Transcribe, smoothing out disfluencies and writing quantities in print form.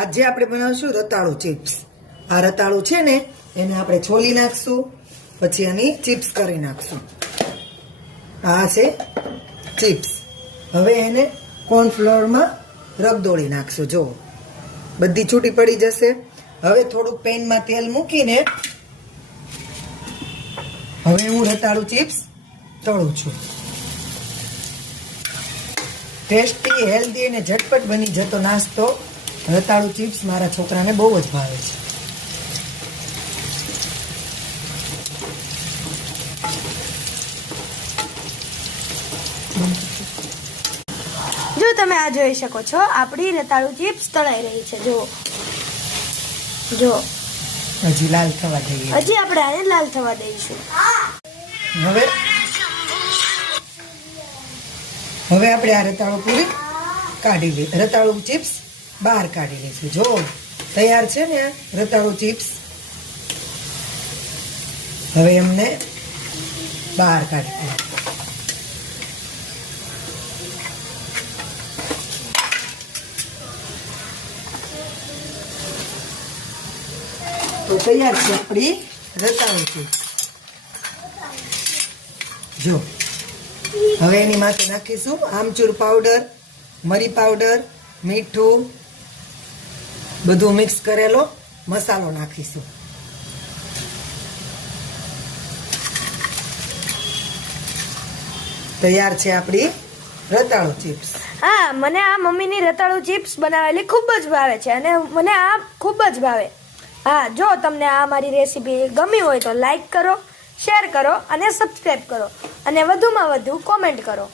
આજે આપણે બનાવશું રતાળુ ચિપ્સ. આ રતાળુ છે ને એને આપણે છોલી નાખશું, પછી આની ચિપ્સ કરી નાખશું. આ છે ચિપ્સ. હવે એને કોર્નફ્લોરમાં રગદોળી નાખશું. જો બધી છૂટી પડી જશે. હવે થોડુંક પેનમાં તેલ મૂકીને હવે હું રતાળુ ચિપ્સ તળું છું. ટેસ્ટી, હેલ્ધી અને ઝટપટ બની જતો નાસ્તો રતાળુ ચિપ્સ મારા છોકરાને બહુ જ ભાવે છે. જો તમે આ જોઈ શકો છો, આપણી રતાળુ ચિપ્સ તળાઈ રહી છે. જો હજી લાલ થવા દઈએ. હજી આપણે આને લાલ થવા દઈશું. હવે આપણે આ રતાળુ પૂરી કાઢી લઈએ. રતાળુ ચિપ્સ બહાર કાઢી લઈશું. જો તૈયાર છે ને રતાળુ ચિપ્સ. હવે એમને બહાર કાઢી દઈએ. તો તૈયાર છે આપણી રતાળુ ચિપ્સ. જો હવે એની માથે નાખીશું આમચૂર પાવડર, મરી પાવડર, મીઠું, બધું મિક્સ કરેલો મસાલો નાખીશું. તૈયાર છે આપણી રતાળુ ચિપ્સ. હા, મને આ મમ્મીની રતાળુ ચિપ્સ બનાવેલી ખૂબ જ ભાવે છે અને મને આ ખૂબ જ ભાવે. હા, જો તમને આ મારી રેસીપી ગમી હોય તો લાઈક કરો, શેર કરો અને સબસ્ક્રાઈબ કરો અને વધુમાં વધુ કોમેન્ટ કરો.